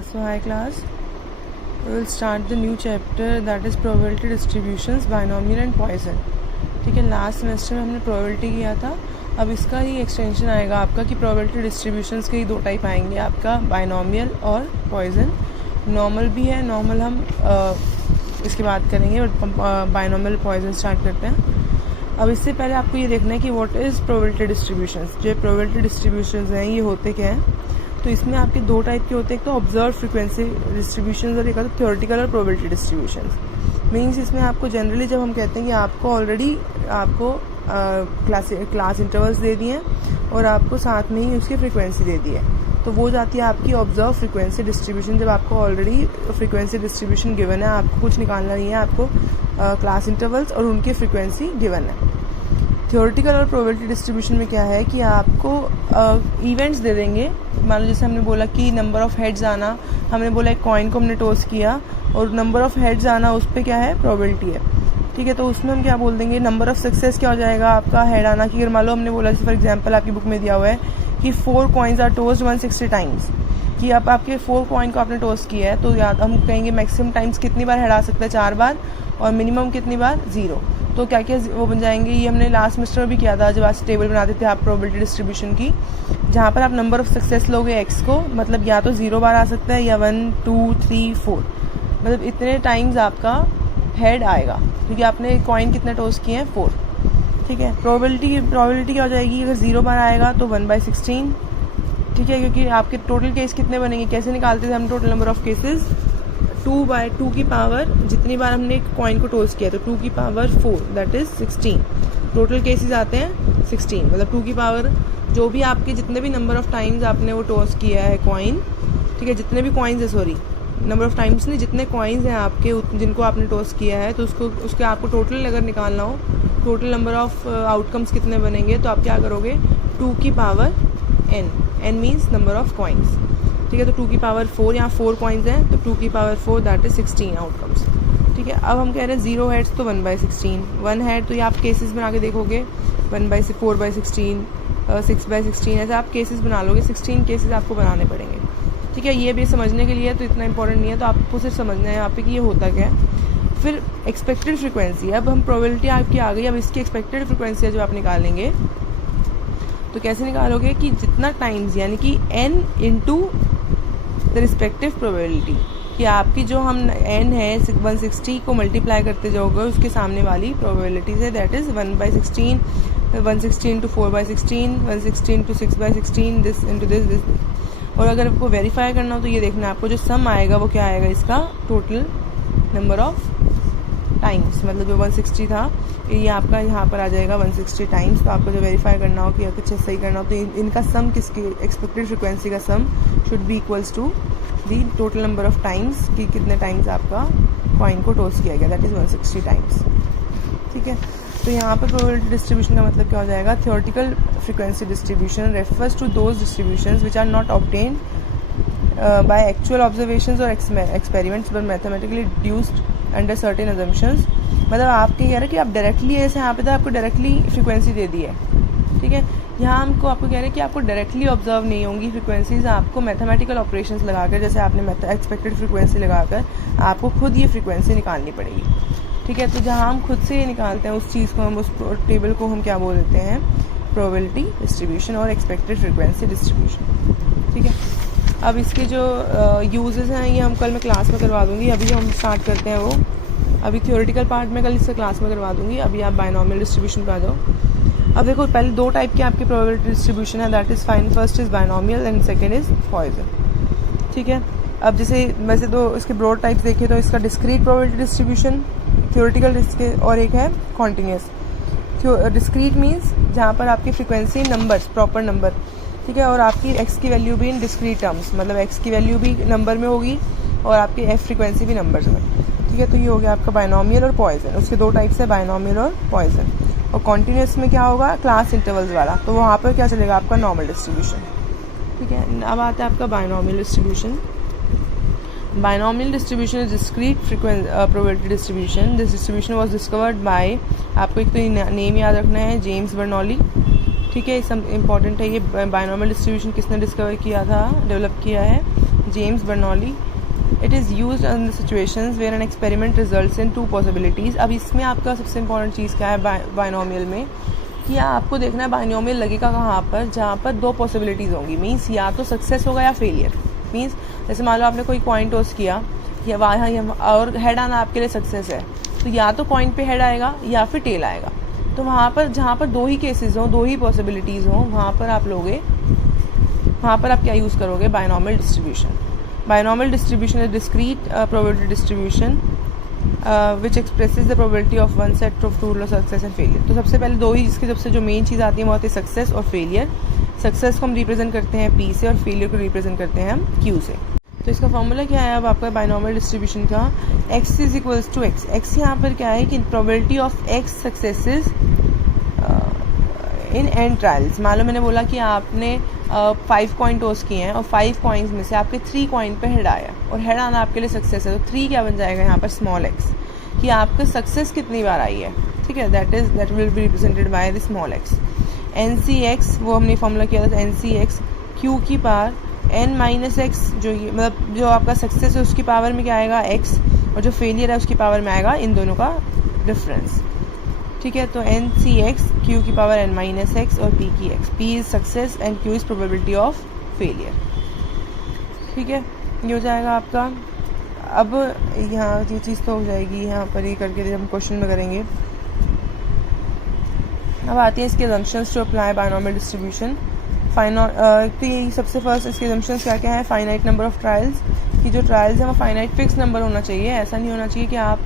So hi class, we will start the new chapter that is probability distributions, binomial and Poisson. ठीक है, last semester में हमने probability किया था. अब इसका ही एक्सटेंशन आएगा आपका कि प्रोबेबिलिटी डिस्ट्रीब्यूशंस के ही दो टाइप आएंगे आपका, बाइनोमियल और पॉइजन. नॉर्मल भी है, नॉर्मल हम इसकी बात करेंगे, बट बाइनोमियल पॉइजन स्टार्ट करते हैं. अब इससे पहले आपको ये देखना है कि व्हाट इज़ प्रोबेबिलिटी डिस्ट्रीब्यूशंस. जो प्रोबेबिलिटी डिस्ट्रीब्यूशंस हैं ये होते क्या हैं. तो इसमें आपके दो टाइप के होते हैं, एक तो ऑब्जर्व फ्रीक्वेंसी डिस्ट्रीब्यूशंस और एक होता है थ्योरेटिकल और प्रोबेबिलिटी डिस्ट्रीब्यूशंस. मीन्स इसमें आपको जनरली जब हम कहते हैं कि आपको ऑलरेडी आपको क्लास इंटरवल्स दे दिए हैं और आपको साथ में ही उसकी फ्रीक्वेंसी दे दी है, तो वो जाती है आपकी ऑब्जर्व फ्रीक्वेंसी डिस्ट्रीब्यूशन. जब आपको ऑलरेडी फ्रीक्वेंसी डिस्ट्रीब्यूशन गिवन है, आपको कुछ निकालना नहीं है, आपको क्लास इंटरवल्स और उनकी फ्रीक्वेंसी गिवन है. थ्योरेटिकल और प्रोबेबिलिटी डिस्ट्रीब्यूशन में क्या है कि आपको इवेंट्स दे देंगे. मान लो जैसे हमने बोला कि नंबर ऑफ हेड्स आना, हमने बोला एक कॉइन को हमने टॉस किया और नंबर ऑफ हेड्स आना उस पर क्या है, प्रोबेबिलिटी है. ठीक है, तो उसमें हम क्या बोल देंगे, नंबर ऑफ सक्सेस क्या हो जाएगा आपका, हेड आना की. अगर मान लो हमने बोला जैसे फॉर एग्जांपल आपकी बुक में दिया हुआ है कि 4 कॉइन्स आर टॉस्ड 160 टाइम्स, कि अब आपके 4 कॉइन को आपने टॉस किया है, तो याद हम कहेंगे मैक्सिमम टाइम्स कितनी बार हेड आ सकता है, 4 बार, और मिनिमम कितनी बार, 0. तो क्या क्या वो बन जाएंगे, ये हमने लास्ट सेमेस्टर में भी किया था जब आज टेबल बनाते थे आप प्रोबेबिलिटी डिस्ट्रीब्यूशन की, जहाँ पर आप नंबर ऑफ सक्सेस लोगे एक्स को, मतलब या तो 0 बार आ सकता है या 1 2 3 4, मतलब इतने टाइम्स आपका हेड आएगा क्योंकि आपने कॉइन कितने टॉस किए हैं, 4. ठीक है, प्रोबेबिलिटी क्या हो जाएगी, अगर 0 बार आएगा तो 1/16. ठीक है, क्योंकि आपके टोटल केस कितने बनेंगे, कैसे निकालते थे हम टोटल नंबर ऑफ केसेस, 2/2 की पावर, जितनी बार हमने एक कॉइन को टॉस किया तो 2 की power 4 that is 16. Total cases आते हैं 16, मतलब 2 की पावर जो भी आपके जितने भी नंबर ऑफ टाइम्स आपने वो टॉस किया है कॉइन. ठीक है, जितने भी कॉइन्स है, सॉरी नंबर ऑफ टाइम्स नहीं, जितने कॉइन्स हैं आपके जिनको आपने टॉस किया है, तो उसके आपको टोटल अगर निकालना हो, टोटल नंबर ऑफ आउटकम्स कितने बनेंगे, तो आप क्या करोगे, 2 की power n means number of coins. ठीक है, तो 2 की पावर 4, यहाँ 4 कॉइन्स हैं तो 2 की पावर 4 दैट इज 16 आउटकम्स. ठीक है, अब हम कह रहे हैं 0 हेड्स तो 1/16, 1 हेड तो ये आप केसेस बना के देखोगे 4/16, 6/16, ऐसे आप केसेस बना लोगे. 16 केसेस आपको बनाने पड़ेंगे. ठीक है, ये भी समझने के लिए तो इतना इंपॉर्टेंट नहीं है, तो आपको सिर्फ समझना है यहाँ पे कि ये होता क्या है. फिर एक्सपेक्टेड फ्रीक्वेंसी, अब हम प्रोबेबिलिटी आपकी आ गई, अब इसकी एक्सपेक्टेड फ्रीक्वेंसी है जो आप निकालेंगे, तो कैसे निकालोगे कि जितना टाइम्स यानी कि n into the respective probability, कि आपकी जो हम n है 160 को मल्टीप्लाई करते जाओगे उसके सामने वाली प्रोबेबिलिटी से, that is 1/16, 160 into 4/16, 160 into 6/16, this into this. और अगर आपको वेरीफाई करना हो तो ये देखना आपको जो सम आएगा वो क्या आएगा, इसका टोटल नंबर ऑफ टाइम्स, मतलब जो 160 था ये आपका यहाँ पर आ जाएगा 160 टाइम्स. तो आपको जो वेरीफाई करना हो कि कुछ सही करना हो तो इनका सम किसकी, एक्सपेक्टेड फ्रीक्वेंसी का sum should be equals to the total number of times, कि कितने टाइम्स आपका कॉइन को टॉस किया गया, दैट इज़ 160 टाइम्स. ठीक है, तो यहाँ पर प्रोबेबिलिटी डिस्ट्रीब्यूशन का मतलब क्या हो जाएगा, theoretical frequency distribution refers to those distributions which are not obtained by actual observations और experiments but mathematically deduced under certain assumptions. मतलब आपके कह रहे हैं कि आप डायरेक्टली, ऐसे यहाँ पे तो आपको डायरेक्टली फ्रीक्वेंसी दे दी है. ठीक है, यहाँ हमको आपको कह रहे हैं कि आपको डायरेक्टली ऑब्जर्व नहीं होंगी फ्रीक्वेंसीज, आपको मैथमेटिकल ऑपरेशंस लगाकर, जैसे आपने एक्सपेक्टेड फ्रीक्वेंसी लगाकर आपको खुद ये फ्रीक्वेंसी निकालनी पड़ेगी. ठीक है, तो जहाँ हम खुद से ये निकालते हैं उस चीज़ को, हम उस टेबल को हम क्या बोल देते हैं, प्रोबेबिलिटी डिस्ट्रीब्यूशन और एक्सपेक्टेड फ्रीक्वेंसी डिस्ट्रीब्यूशन. ठीक है, अब इसके जो यूजेस हैं ये हम कल मैं क्लास में करवा दूँगी. अभी जो हम स्टार्ट करते हैं वो अभी थ्योरेटिकल पार्ट में कल इससे क्लास में करवा दूँगी. अभी आप बाइनोमियल डिस्ट्रीब्यूशन पे आ जाओ. अब देखो, पहले दो टाइप के आपके प्रोबेबिलिटी डिस्ट्रीब्यूशन है, that is fine, first is binomial and second is Poisson. ठीक है, अब जैसे वैसे तो इसके ब्रॉड टाइप्स देखें तो इसका डिस्क्रीट प्रोबेबिलिटी डिस्ट्रीब्यूशन थ्योरेटिकल, इसके और एक है कॉन्टिन्यूस. डिस्क्रीट मीन्स जहाँ पर आपकी फ्रीक्वेंसी नंबर्स, प्रॉपर नंबर. ठीक है, और आपकी एक्स की वैल्यू भी इन डिस्क्रीट टर्म्स, मतलब एक्स की वैल्यू भी नंबर में होगी और आपकी एफ फ्रीक्वेंसी भी नंबर्स में. ठीक है, तो ये हो गया आपका बाइनोमियल और पॉइजन. उसके दो टाइप्स है, बाइनोमियल और पॉइजन. और कॉन्टिन्यूस में क्या होगा, क्लास इंटरवल्स वाला, तो वहाँ पर क्या चलेगा आपका नॉर्मल डिस्ट्रीब्यूशन. ठीक है, अब आता है आपका binomial distribution. Binomial distribution is discrete probability distribution. This distribution was discovered by, आपको एक तो नेम याद रखना है, जेम्स बर्नौली. ठीक है, सब इम्पॉर्टेंट है. ये बाइनोमियल डिस्ट्रीब्यूशन किसने डिस्कवर किया था, डेवलप किया है, James Bernoulli. It is use in the situations where an experiment results in 2 possibilities. अब इसमें आपका सबसे इंपॉर्टेंट चीज़ क्या है बाइनोमियल में, कि आपको देखना है बाइनोमियल लगेगा कहाँ पर, जहाँ पर 2 पॉसिबिलिटीज़ होंगी. मीन्स या तो सक्सेस होगा या फेलियर. मीन्स जैसे मान लो आपने कोई कॉइन टॉस किया या वहाँ और हेड आना आपके लिए सक्सेस है, तो या तो कॉइन पे हेड आएगा या फिर टेल आएगा. तो वहाँ पर जहाँ पर 2 ही केसेस हों, 2 ही पॉसिबिलिटीज़ हों, वहाँ पर आप क्या यूज़ करोगे, binomial distribution. Binomial distribution is discrete probability distribution which expresses the probability of one set of two success and failure. तो सबसे पहले 2 ही जिसकी सबसे जो मेन चीज़ आती है वो आती है सक्सेस और फेलियर. सक्सेस को हम रिप्रेजेंट करते हैं P से और फेलियर को रिप्रेजेंट करते हैं हम Q से. तो इसका फॉर्मूला क्या है अब आपका बाइनोमियल डिस्ट्रीब्यूशन का, x is equals to x. x यहाँ पर क्या है कि probability of x successes in n trials. मान लो मैंने बोला कि आपने 5 कॉइन टॉस किए हैं और 5 कॉइन्स में से आपके 3 कॉइन पे हेड आया और हेड आना आपके लिए सक्सेस है, तो 3 क्या बन जाएगा यहाँ पर स्मॉल x, कि आपका सक्सेस कितनी बार आई है. ठीक है, that will be represented by the small x. NCx वो हमने फॉर्मूला किया था, NCx q की पावर n माइनस एक्स, जो ये मतलब जो आपका सक्सेस है उसकी पावर में क्या आएगा x, और जो फेलियर है उसकी पावर में आएगा इन दोनों का डिफरेंस. ठीक है, तो NCx q की पावर n माइनस एक्स और p की x. p is success and q is probability of failure. ठीक है, ये हो जाएगा आपका. अब यहाँ ये चीज़ तो हो जाएगी, यहाँ पर ये करके हम क्वेश्चन में करेंगे. अब आती है इसके assumptions to apply binomial distribution. तो ये सबसे फर्स्ट इसके assumptions क्या क्या है, फाइनाइट नंबर ऑफ ट्रायल्स, कि जो ट्रायल्स है वो फाइनाइट फिक्स नंबर होना चाहिए. ऐसा नहीं होना चाहिए कि आप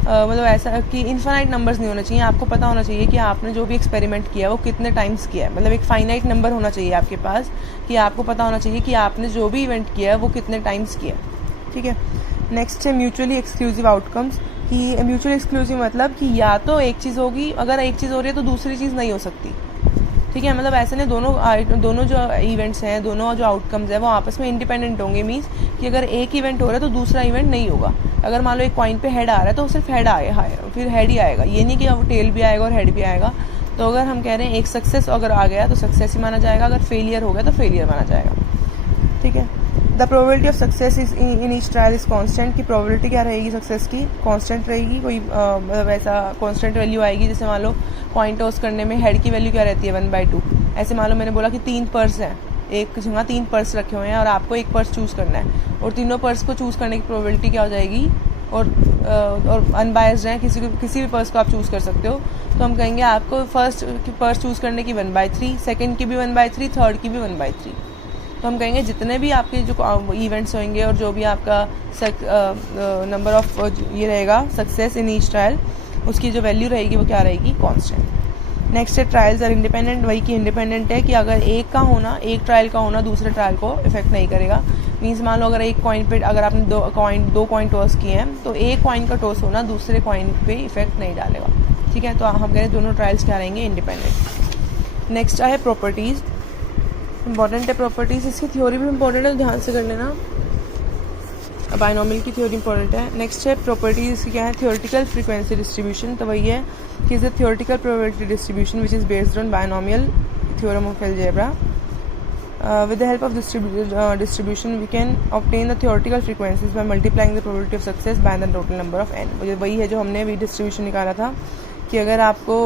मतलब ऐसा कि इनफाइनाइट नंबर्स नहीं होना चाहिए. आपको पता होना चाहिए कि आपने जो भी एक्सपेरिमेंट किया है वो कितने टाइम्स किया है. मतलब एक फाइनाइट नंबर होना चाहिए आपके पास, कि आपको पता होना चाहिए कि आपने जो भी इवेंट किया है वो कितने टाइम्स किया है. ठीक है, नेक्स्ट है म्यूचुअली एक्सक्लूसिव आउटकम्स, कि म्यूचुअली एक्सक्लूसिव मतलब कि या तो एक चीज़ होगी, अगर एक चीज़ हो रही है तो दूसरी चीज़ नहीं हो सकती. ठीक है, मतलब ऐसे नहीं, दोनों जो इवेंट्स हैं, दोनों जो आउटकम्स हैं वो आपस में इंडिपेंडेंट होंगे. मीन्स कि अगर एक इवेंट हो रहा है तो दूसरा इवेंट नहीं होगा. अगर मान लो एक कॉइन पे हेड आ रहा है तो सिर्फ हेड आएगा, फिर हेड ही आएगा. ये नहीं कि अब टेल भी आएगा और हेड भी आएगा. तो अगर हम कह रहे हैं एक सक्सेस अगर आ गया तो सक्सेस ही माना जाएगा, अगर फेलियर हो गया तो फेलियर माना जाएगा. ठीक है, the probability of success is in each trial is constant, की प्रोबेबिलिटी क्या रहेगी सक्सेस की, कॉन्स्टेंट रहेगी. कोई वैसा कॉन्स्टेंट वैल्यू आएगी. जैसे मान लो कॉइन टॉस करने में हेड की वैल्यू क्या रहती है 1/2. ऐसे मान लो मैंने बोला कि 3 पर्स हैं, एक जगह 3 पर्स रखे हुए हैं और आपको एक पर्स चूज़ करना है, और तीनों पर्स को चूज़ करने की प्रोबेबिलिटी क्या हो जाएगी, और अनबायस्ड है, किसी भी पर्स को आप चूज़ कर सकते हो. तो हम कहेंगे आपको फर्स्ट पर्स चूज़ करने की 1/3, सेकेंड की भी 1/3, थर्ड की भी 1/3. तो हम कहेंगे जितने भी आपके जो इवेंट्स होंगे और जो भी आपका नंबर ऑफ ये रहेगा सक्सेस इन ईच ट्रायल, उसकी जो वैल्यू रहेगी वो क्या रहेगी, कांस्टेंट. नेक्स्ट है ट्रायल्स आर इंडिपेंडेंट. वही की इंडिपेंडेंट है कि अगर एक ट्रायल का होना दूसरे ट्रायल को इफेक्ट नहीं करेगा. मीन्स मान लो अगर एक कॉइन पे अगर आपने दो कॉइन टॉस किए हैं तो एक कॉइन का टॉस होना दूसरे कॉइन पे इफेक्ट नहीं डालेगा. ठीक है, तो हम कह रहे हैं दोनों ट्रायल्स क्या रहेंगे, इंडिपेंडेंट. नेक्स्ट है प्रॉपर्टीज़. इंपॉर्टेंट है प्रॉपर्टीज़, इसकी थ्योरी भी इंपॉर्टेंट है, ध्यान से कर लेना. बाइनोमियल की थ्योरी इंपॉर्टेंट है. नेक्स्ट है प्रॉपर्टीज़, इसकी क्या है, थ्योरेटिकल फ्रीक्वेंसी डिस्ट्रीब्यूशन. तो वही है कि is the theoretical probability distribution which is based on binomial theorem of algebra. With the help of distribution we can obtain the theoretical frequencies by multiplying the probability of success by the total number of n. वही है जो हमने भी distribution निकाला था, कि अगर आपको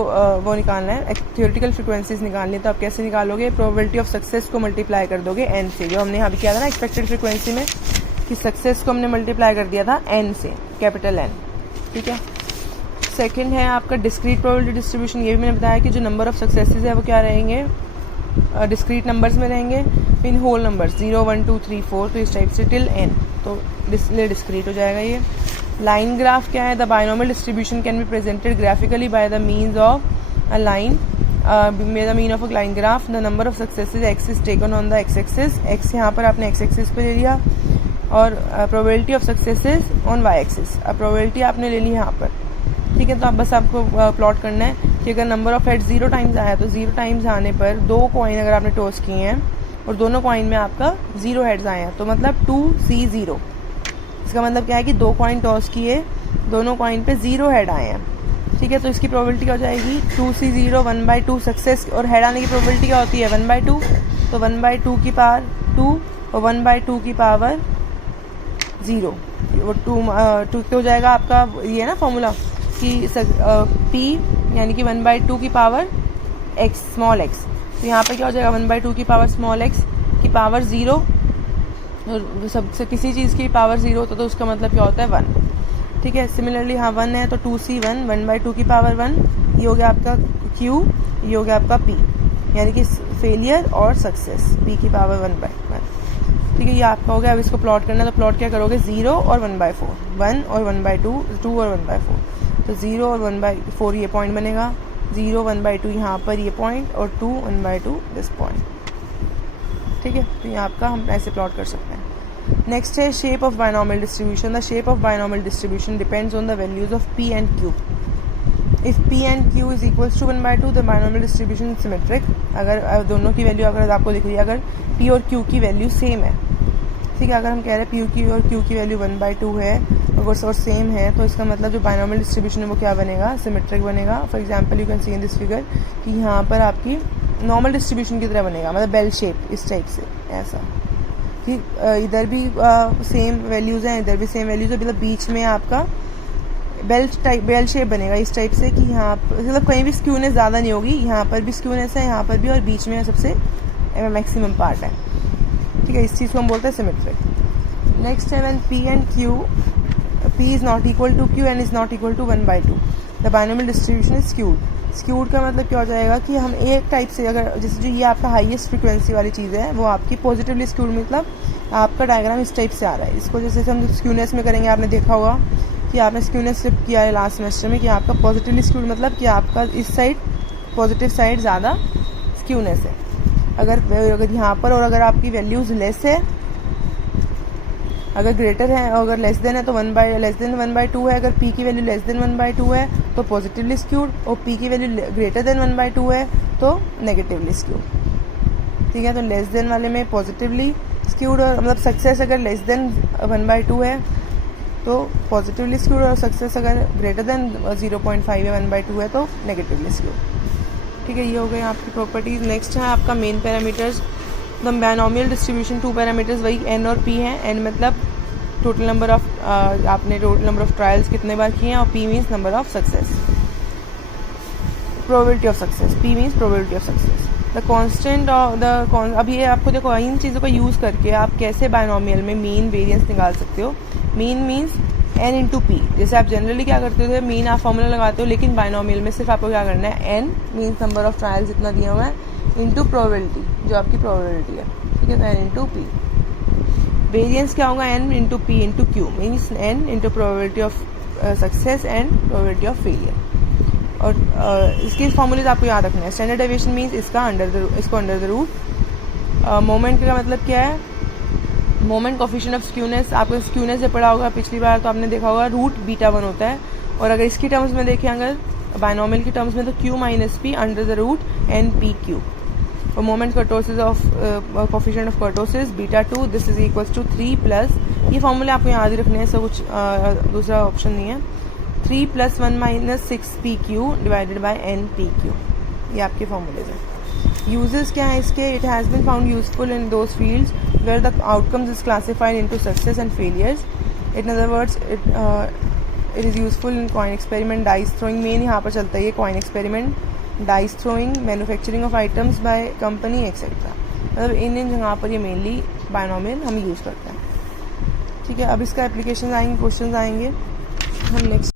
वो निकालना है थियोरेटिकल फ्रीक्वेंसीज निकालनी है तो आप कैसे निकालोगे, प्रोबेबिलिटी ऑफ सक्सेस को मल्टीप्लाई कर दोगे n से, जो हमने यहाँ भी किया था ना एक्सपेक्टेड फ्रीक्वेंसी में, कि सक्सेस को हमने मल्टीप्लाई कर दिया था n से, कैपिटल N. ठीक है, सेकेंड है आपका डिस्क्रीट प्रोबेबिलिटी डिस्ट्रीब्यूशन. ये भी मैंने बताया कि जो नंबर ऑफ सक्सेसेज है वो क्या रहेंगे, डिस्क्रीट नंबर्स में रहेंगे, इन होल नंबर्स 0 1 2 3 4, तो इस टाइप से टिल n, तो डिस्क्रीट हो जाएगा ये. लाइन ग्राफ क्या है, the binomial distribution can be presented graphically by the means of a line. The mean of a line graph, the number of successes x is taken on the x axis. x यहाँ पर आपने x axis पे ले लिया, और probability of successes on y axis. अब probability आपने ले ली यहाँ पर. ठीक है, तो आप बस आपको प्लॉट करना है कि अगर नंबर ऑफ हेड 0 टाइम्स आया तो 0 टाइम्स आने पर 2 कॉइन अगर आपने टॉस किए हैं और दोनों कॉइन में आपका 0 हेड्स आए हैं, तो मतलब 2C0. इसका मतलब क्या है कि 2 कॉइन टॉस किए, दोनों कॉइन पे 0 हेड आए हैं. ठीक है, तो इसकी प्रोबेबिलिटी क्या हो जाएगी, 2C0 1/2 सक्सेस, और हेड आने की प्रोबेबिलिटी क्या होती है 1/2, तो 1/2 की पावर 2 और 1/2 की पावर 0, वो 2 हो जाएगा आपका, ये ना फॉर्मूला कि p यानी कि 1/2 की पावर x स्मॉल x, तो यहाँ पर क्या हो जाएगा 1/2 की पावर स्मॉल x की पावर 0, और सबसे किसी चीज़ की पावर 0 होता तो उसका मतलब क्या होता है 1, ठीक है। सिमिलरली यहाँ 1 है तो 2c1 1/2 की पावर 1, ये हो गया आपका q, ये हो गया आपका p, यानी कि फेलियर और सक्सेस p की पावर 1/1, ठीक है। ये आपका हो गया। अब इसको प्लॉट करना है तो प्लॉट क्या करोगे 0 और 1/4, 1 और 1/2, 2 और 1/4, तो 0 और 1/4 ये पॉइंट बनेगा, 0 1/2 यहाँ पर ये पॉइंट, और 2 1/2 दिस पॉइंट, ठीक है। तो ये आपका हम ऐसे प्लॉट कर सकते हैं। नेक्स्ट है shape of binomial distribution. The shape of binomial distribution depends on the values of p and q. If p and q is equals to 1/2 the binomial distribution is symmetric. अगर दोनों की value अगर आपको दिख रही है, अगर p और q की वैल्यू सेम है, ठीक है, अगर हम कह रहे हैं p की और q की वैल्यू 1/2 है और सेम है, तो इसका मतलब जो बायनॉमियल डिस्ट्रीब्यूशन है वो क्या बनेगा, सिमेट्रिक बनेगा। For example you can see in this figure कि यहाँ पर आपकी नॉर्मल डिस्ट्रीब्यूशन की तरह बनेगा, मतलब बेल शेप, इस टाइप से, ऐसा कि इधर भी सेम वैल्यूज़ हैं, इधर भी सेम वैल्यूज़ है, मतलब बीच में आपका बेल शेप बनेगा इस टाइप से कि यहाँ मतलब कहीं भी स्क्यूनेस ज़्यादा नहीं होगी, यहाँ पर भी स्क्यूनेस है, यहाँ पर भी, और बीच में सबसे मैक्सिमम पार्ट है, ठीक है। इस चीज़ को हम बोलते हैं सिमेट्रिक। नेक्स्ट है when p and q, p is not equal to q and is not equal to 1/2 the binomial distribution is skewed. Skewed का मतलब क्या हो जाएगा कि हम एक टाइप से, अगर जैसे जो ये आपका हाईएस्ट फ्रिक्वेंसी वाली चीज़ है वो आपकी पॉजिटिवली स्क्यूड, मतलब आपका डायग्राम इस टाइप से आ रहा है। इसको जैसे हम स्क्यूनेस में करेंगे, आपने देखा होगा कि आपने स्क्यूनेस से किया है लास्ट सेमेस्टर में कि आपका पॉजिटिवली स्क्यूड मतलब कि आपका इस साइड पॉजिटिव साइड ज़्यादा स्क्यूनेस है। अगर यहाँ पर, और अगर आपकी वैल्यूज़ लेस है, अगर ग्रेटर है और अगर लेस देन है तो लेस देन 1/2 है, अगर p की वैल्यू लेस देन 1/2 है तो पॉजिटिवली स्क्यूड, और p की वैल्यू ग्रेटर देन 1/2 है तो नेगेटिवली स्क्यूड, ठीक है। तो लेस देन वाले में पॉजिटिवली स्क्यूड, और मतलब सक्सेस अगर लेस देन 1/2 है तो पॉजिटिवली स्क्यूड, और सक्सेस अगर ग्रेटर देन 0.5 या 1/2 है तो नेगेटिवली स्क्यूड, ठीक है। ये हो गए आपकी प्रॉपर्टीज। नेक्स्ट है आपका main parameters. The binomial distribution 2 parameters वही n और p हैं। n मतलब टोटल नंबर ऑफ आपने टोटल नंबर ऑफ ट्रायल्स कितने बार किए हैं, और p means number of success, probability of success, p means probability of success. The constant of the अब ये आपको देखो इन चीज़ों को यूज़ करके आप कैसे बायनॉमियल में मीन वेरिएंस निकाल सकते हो। Mean means n into P. जैसे आप जनरली क्या करते थे, मीन आप फॉर्मूला लगाते हो, लेकिन बायनॉमियल में सिर्फ आपको क्या करना है, n means number of trials जितना दिया हुआ है इंटू प्रोबेबिलिटी, जो आपकी प्रोबेबिलिटी है, ठीक है। तो n इंटू पी। वेरिएंस क्या होगा, n into P into Q, means n into probability of success and probability of failure. और इसके फॉर्मूलेज आपको याद रखना है। स्टैंडर्ड डेविएशन मीन्स इसको अंडर द रूट। मोमेंट का मतलब क्या है, मोमेंट कोफिशिएंट ऑफ स्क्यूनेस, आपको स्क्यूनेस से पढ़ा होगा पिछली बार, तो आपने देखा होगा √β1 होता है। और अगर इसकी टर्म्स में देखें, अगर बायनॉमियल की टर्म्स में, तो q minus P under the root NPQ। और moment kurtosis of coefficient of kurtosis β2, this is equals to 3 plus, ये फॉर्मूले आपको याद ही रखने हैं, सब कुछ दूसरा ऑप्शन नहीं है, 3 + 1 - 6PQ डिवाइडेड बाय NPQ। ये आपके फॉर्मूलेज हैं। यूजेस क्या है इसके, it has been found useful in those fields where the outcomes is classified into success and failures. In other words it is useful in coin experiment, dice throwing, main यहाँ पर चलता है ये coin experiment, dice throwing, manufacturing of items by company etcetera. मतलब इन जगह पर ये मेनली बायनॉमियल हम यूज़ करते हैं, ठीक है। अब इसका एप्लीकेशन आएंगे, क्वेश्चन आएंगे, हम नेक्स्ट